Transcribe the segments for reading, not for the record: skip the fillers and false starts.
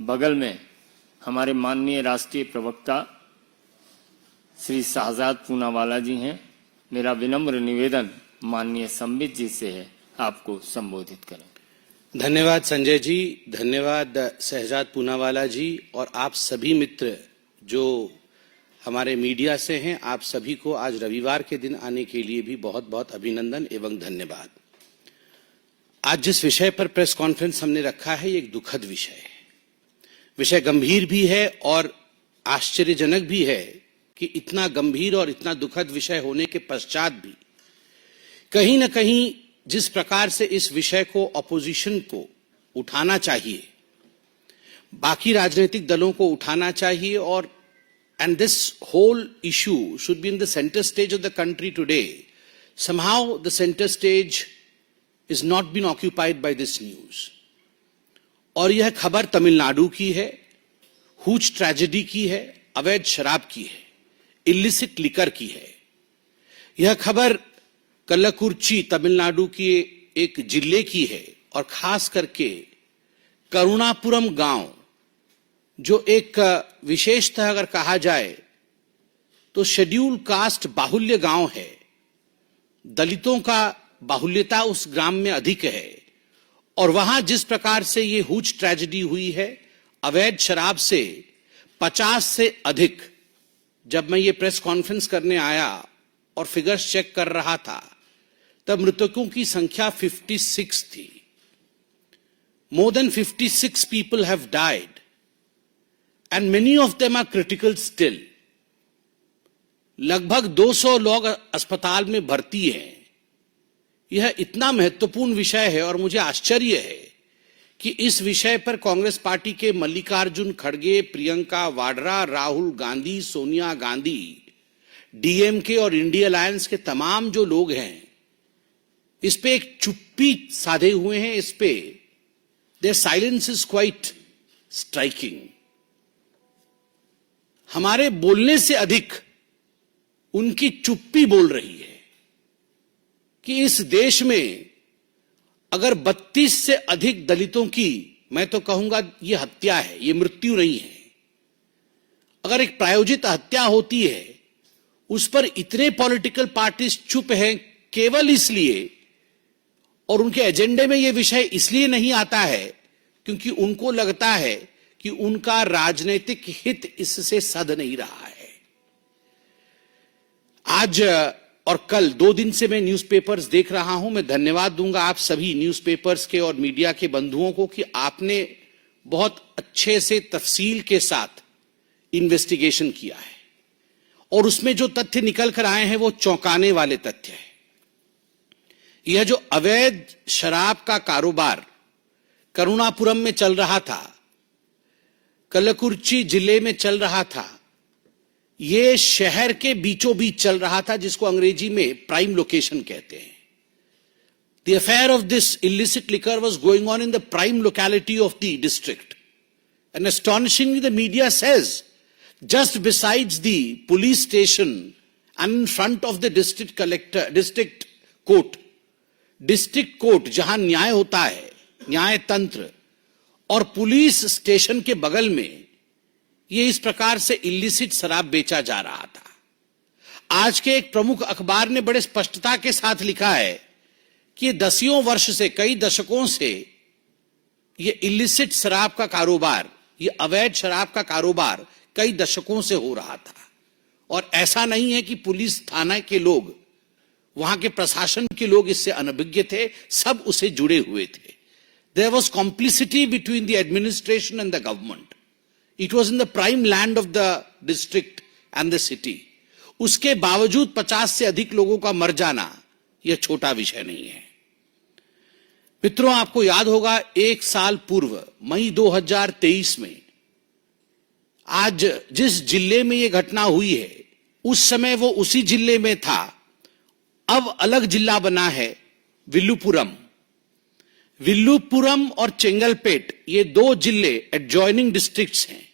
बगल में हमारे माननीय राष्ट्रीय प्रवक्ता श्री शाहजाद पूनावाला जी हैं। मेरा विनम्र निवेदन माननीय संबित जी से है, आपको संबोधित करें। धन्यवाद संजय जी, धन्यवाद शहजाद पूनावाला जी, और आप सभी मित्र जो हमारे मीडिया से हैं, आप सभी को आज रविवार के दिन आने के लिए भी बहुत बहुत अभिनंदन एवं धन्यवाद। आज जिस विषय पर प्रेस कॉन्फ्रेंस हमने रखा है, ये एक दुखद विषय है। विषय गंभीर भी है और आश्चर्यजनक भी है कि इतना गंभीर और इतना दुखद विषय होने के पश्चात भी कहीं न कहीं जिस प्रकार से इस विषय को ऑपोजिशन को उठाना चाहिए, बाकी राजनीतिक दलों को उठाना चाहिए, और and this whole issue should be in the center stage of the country today. Somehow the center stage is not been occupied by this news. और यह खबर तमिलनाडु की है, हुज ट्रेजेडी की है, अवैध शराब की है, इलिसिट लिकर की है। यह खबर कल्लाकुर्ची तमिलनाडु की एक जिले की है, और खास करके करुणापुरम गांव, जो एक विशेषतः अगर कहा जाए तो शेड्यूल कास्ट बाहुल्य गांव है। दलितों का बाहुल्यता उस ग्राम में अधिक है, और वहां जिस प्रकार से ये हुज ट्रेजेडी हुई है, अवैध शराब से 50 से अधिक, जब मैं ये प्रेस कॉन्फ्रेंस करने आया और फिगर्स चेक कर रहा था, तब मृतकों की संख्या 56 थी। More than 56 people have died and many of them are critical still. लगभग 200 लोग अस्पताल में भर्ती हैं। यह इतना महत्वपूर्ण विषय है, और मुझे आश्चर्य है कि इस विषय पर कांग्रेस पार्टी के मल्लिकार्जुन खड़गे, प्रियंका वाड्रा, राहुल गांधी, सोनिया गांधी, डीएमके और इंडिया अलायंस के तमाम जो लोग हैं, इस पे एक चुप्पी साधे हुए हैं। इस पे there silence is quite striking. हमारे बोलने से अधिक उनकी चुप्पी बोल रही है कि इस देश में अगर 32 से अधिक दलितों की, मैं तो कहूंगा ये हत्या है, ये मृत्यु नहीं है, अगर एक प्रायोजित हत्या होती है, उस पर इतने पॉलिटिकल पार्टीज चुप हैं केवल इसलिए, और उनके एजेंडे में यह विषय इसलिए नहीं आता है क्योंकि उनको लगता है कि उनका राजनीतिक हित इससे सध नहीं रहा है। आज और कल 2 दिन से मैं न्यूज़पेपर्स देख रहा हूं। मैं धन्यवाद दूंगा आप सभी न्यूज़पेपर्स के और मीडिया के बंधुओं को कि आपने बहुत अच्छे से तफसील के साथ इन्वेस्टिगेशन किया है, और उसमें जो तथ्य निकल कर आए हैं वो चौंकाने वाले तथ्य है। यह जो अवैध शराब का कारोबार करुणापुरम में चल रहा था, कल्लाकुर्ची जिले में चल रहा था, यह शहर के बीचों बीच चल रहा था, जिसको अंग्रेजी में प्राइम लोकेशन कहते हैं। The affair of this illicit liquor was going on in the prime locality of the district. And astonishingly, the media says, just besides the police station and in front of the district court, जहां न्याय होता है, न्याय तंत्र, और police station के बगल में ये इस प्रकार से इलिसिट शराब बेचा जा रहा था। आज के एक प्रमुख अखबार ने बड़े स्पष्टता के साथ लिखा है कि 10 वर्ष से, कई दशकों से ये इलिसिट शराब का कारोबार, ये अवैध शराब का कारोबार कई दशकों से हो रहा था। और ऐसा नहीं है कि पुलिस थाना के लोग, वहां के प्रशासन के लोग इससे अनभिज्ञ थे, सब उसे जुड़े हुए थे। There was complicity between the administration and the government. It was in the prime land of the district and the city. उसके बावजूद 50 से अधिक लोगों का मर जाना यह छोटा विषय नहीं है। मित्रों, आपको याद होगा 1 साल पूर्व मई 2023 में आज जिस जिले में यह घटना हुई है, उस समय वो उसी जिले में था। अब अलग जिला बना है विल्लुपुरम। विल्लुपुरम और चेंगलपेट, ये 2 जिले एडजॉइनिंग डिस्ट्रिक्ट्स हैं।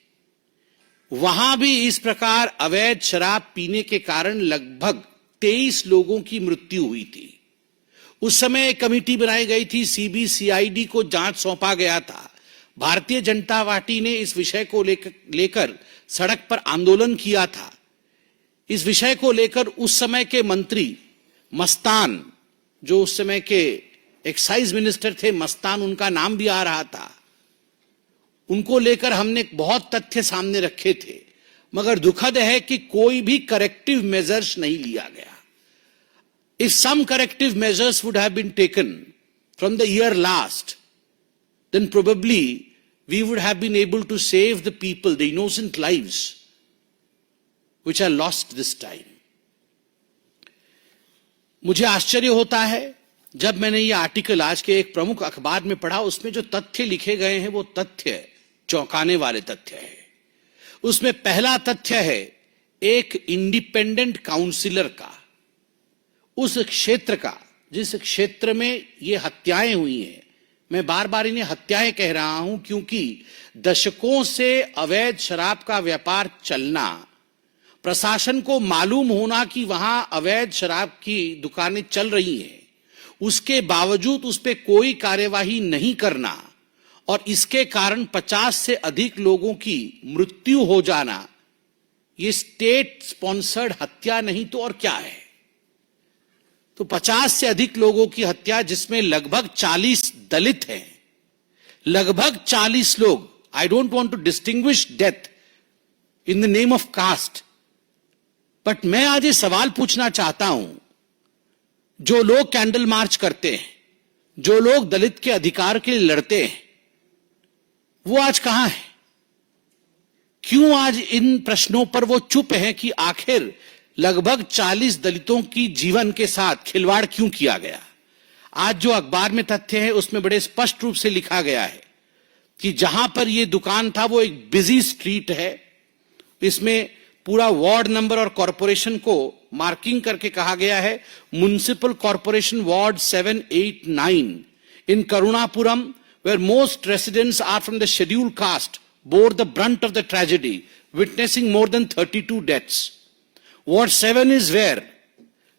वहां भी इस प्रकार अवैध शराब पीने के कारण लगभग 23 लोगों की मृत्यु हुई थी। उस समय एक कमेटी बनाई गई थी, सीबीसीआईडी को जांच सौंपा गया था। भारतीय जनता पार्टी ने इस विषय को लेकर सड़क पर आंदोलन किया था। इस विषय को लेकर उस समय के मंत्री मस्तान, जो उस समय के एक्साइज मिनिस्टर थे, मस्तान उनका नाम भी आ रहा था, उनको लेकर हमने बहुत तथ्य सामने रखे थे, मगर दुखद है कि कोई भी करेक्टिव मेजर्स नहीं लिया गया। If some corrective measures would have been taken from the year last, then probably we would have been able to save the people, the innocent lives which are lost this time. मुझे आश्चर्य होता है जब मैंने ये article आज के एक प्रमुख अखबार में पढ़ा, उसमें जो तथ्य लिखे गए हैं वो तथ्य चौंकाने वाले तथ्य है। उसमें पहला तथ्य है एक इंडिपेंडेंट काउंसिलर का, उस क्षेत्र का जिस क्षेत्र में ये हत्याएं हुई हैं। मैं बार बार इन्हें हत्याएं कह रहा हूं क्योंकि दशकों से अवैध शराब का व्यापार चलना, प्रशासन को मालूम होना कि वहां अवैध शराब की दुकानें चल रही हैं, उसके बावजूद उस पर कोई कार्यवाही नहीं करना और इसके कारण 50 से अधिक लोगों की मृत्यु हो जाना, ये स्टेट स्पॉन्सर्ड हत्या नहीं तो और क्या है। तो 50 से अधिक लोगों की हत्या, जिसमें लगभग 40 दलित हैं, लगभग 40 लोग। I don't want to distinguish death in the name of caste, but मैं आज ये सवाल पूछना चाहता हूं, जो लोग कैंडल मार्च करते हैं, जो लोग दलित के अधिकार के लिए लड़ते हैं, वो आज कहां है? क्यों आज इन प्रश्नों पर वो चुप हैं कि आखिर लगभग 40 दलितों की जीवन के साथ खिलवाड़ क्यों किया गया? आज जो अखबार में तथ्य है उसमें बड़े स्पष्ट रूप से लिखा गया है कि जहां पर यह दुकान था वो एक बिजी स्ट्रीट है। इसमें पूरा वार्ड नंबर और कॉरपोरेशन को मार्किंग करके कहा गया है, municipal corporation ward 7, 8, 9 in Karunapuram, where most residents are from the scheduled caste, bore the brunt of the tragedy, witnessing more than 32 deaths. Ward 7 is where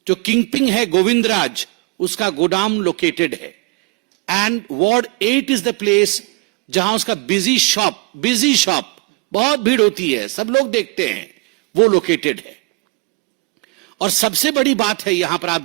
जो किंगपिंग है गोविंदराज, उसका गोदाम लोकेटेड है, and ward 8 is the place जहां उसका busy shop बहुत भीड़ होती है, सब लोग देखते हैं, वो लोकेटेड है। और सबसे बड़ी बात है यहां पर आप